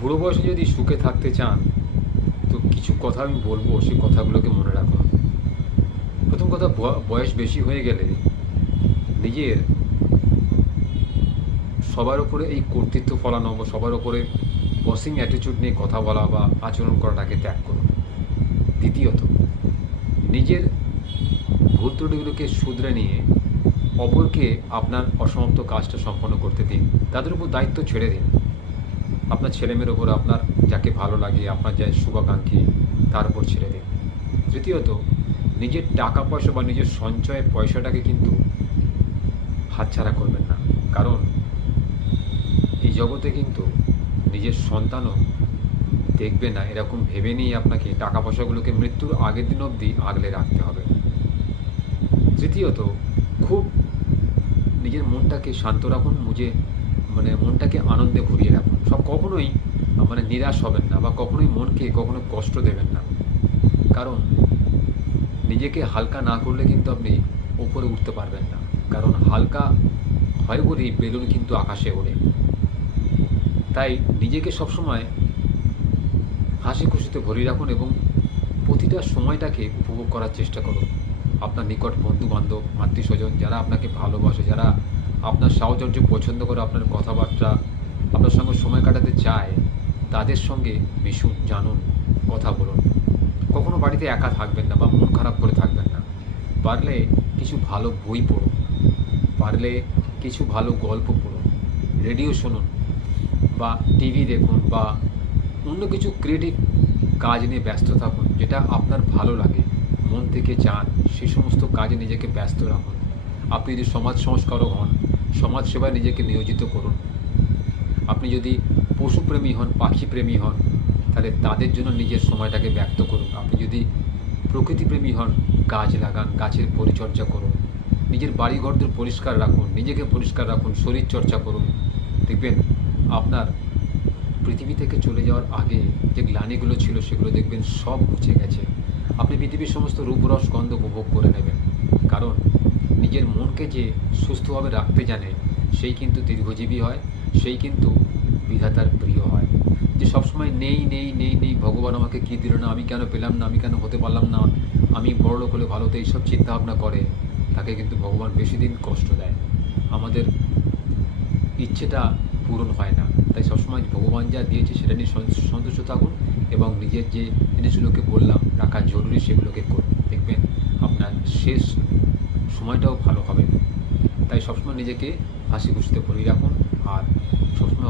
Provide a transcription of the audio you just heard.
বুড়ো বয়সে যদি সুখে থাকতে চান তো কিছু কথা আমি বলবো, সেই কথাগুলোকে মনে রাখুন। প্রথম কথা, বয়স বেশি হয়ে গেলে নিজের সবার উপরে এই কর্তৃত্ব ফলানো বা সবার উপরে বসিং অ্যাটিটিউড নিয়ে কথা বলা বা আচরণ করাটাকে ত্যাগ করুন। দ্বিতীয়ত, নিজের ভুল ত্রুটিগুলোকে শুধরে নিয়ে অপরকে আপনার অসমাপ্ত কাজটা সম্পন্ন করতে দিন। তাদের উপর দায়িত্ব ছেড়ে দিন। আপনার ছেলেমেয়ের ওপর, আপনার যাকে ভালো লাগে, আপনার যা শুভাকাঙ্ক্ষী, তার উপর ছেড়ে দিন। তৃতীয়ত, নিজের টাকা পয়সা বা নিজের সঞ্চয়ের পয়সাটাকে কিন্তু হাতছাড়া করবেন না। কারণ এই জগতে কিন্তু নিজের সন্তানও দেখবে না এরকম ভেবে নিয়ে আপনাকে টাকা পয়সাগুলোকে মৃত্যুর আগের দিন অবধি আগলে রাখতে হবে। তৃতীয়ত, খুব নিজের মনটাকে শান্ত রাখুন, মনটাকে আনন্দে ভরিয়ে রাখুন। কখনোই নিরাশ হবেন না বা কখনোই মনকে কখনো কষ্ট দেবেন না। কারণ নিজেকে হালকা না করলে কিন্তু আপনি উপরে উঠতে পারবেন না। কারণ হালকা হয় বলেই বেলুন কিন্তু আকাশে ওড়ে। তাই নিজেকে সবসময় হাসি খুশিতে ভরিয়ে রাখুন এবং প্রতিটা সময়টাকে উপভোগ করার চেষ্টা করুন। আপনার নিকট বন্ধু বান্ধব, আত্মীয় স্বজন যারা আপনাকে ভালোবাসে, যারা আপনার সাহচর্য পছন্দ করে, আপনার কথাবার্তা, আপনার সঙ্গে সময় কাটাতে চায়, তাদের সঙ্গে মিশুন, জানুন, কথা বলুন। কখনো বাড়িতে একা থাকবেন না বা মন খারাপ করে থাকবেন না। পারলে কিছু ভালো বই পড়ুন, পারলে কিছু ভালো গল্প পড়ুন, রেডিও শুনুন বা টিভি দেখুন বা অন্য কিছু ক্রিয়েটিভ কাজ নিয়ে ব্যস্ত থাকুন। যেটা আপনার ভালো লাগে, মন থেকে চান, সে সমস্ত কাজে নিজেকে ব্যস্ত রাখুন। আপনি যদি সমাজ সংস্কারক হন, সমাজ সেবায় নিজেকে নিয়োজিত করুন। আপনি যদি পশুপ্রেমী হন, পাখিপ্রেমী হন, তাহলে তাদের জন্য নিজের সময়টাকে ব্যক্ত করুন। আপনি যদি প্রকৃতিপ্রেমী হন, গাছ লাগান, গাছের পরিচর্যা করুন। নিজের বাড়িঘরদের পরিষ্কার রাখুন, নিজেকে পরিষ্কার রাখুন, শরীর চর্চা করুন। দেখবেন আপনার পৃথিবী থেকে চলে যাওয়ার আগে যে গ্লানিগুলো ছিল সেগুলো দেখবেন সব মুছে গেছে। আপনি পৃথিবীর সমস্ত রূপরস গন্ধ উপভোগ করে নেবেন। কারণ নিজের মনকে যে সুস্থভাবে রাখতে জানে সেই কিন্তু দীর্ঘজীবী হয়, সেই কিন্তু বিধাতার প্রিয় হয়। যে সবসময় নেই নেই নেই নেই, ভগবান আমাকে কী দিল না, আমি কেন পেলাম না, আমি কেন হতে পারলাম না, আমি বড়লোক হলে ভালো হতো, এইসব চিন্তাভাবনা করে, তাকে কিন্তু ভগবান বেশি দিন কষ্ট দেয়। আমাদের ইচ্ছেটা পূরণ হয় না। তাই সবসময় ভগবান যা দিয়েছে সেটা নিয়ে সন্তুষ্ট থাকুন এবং নিজের যে জিনিসগুলোকে বললাম রাখা জরুরি সেগুলোকে করুন। দেখবেন আপনার শেষ সময়টাও ভালো হবে। তাই সবসময় নিজেকে হাসি খুশিতে ভরিয়ে রাখুন আর সবসময়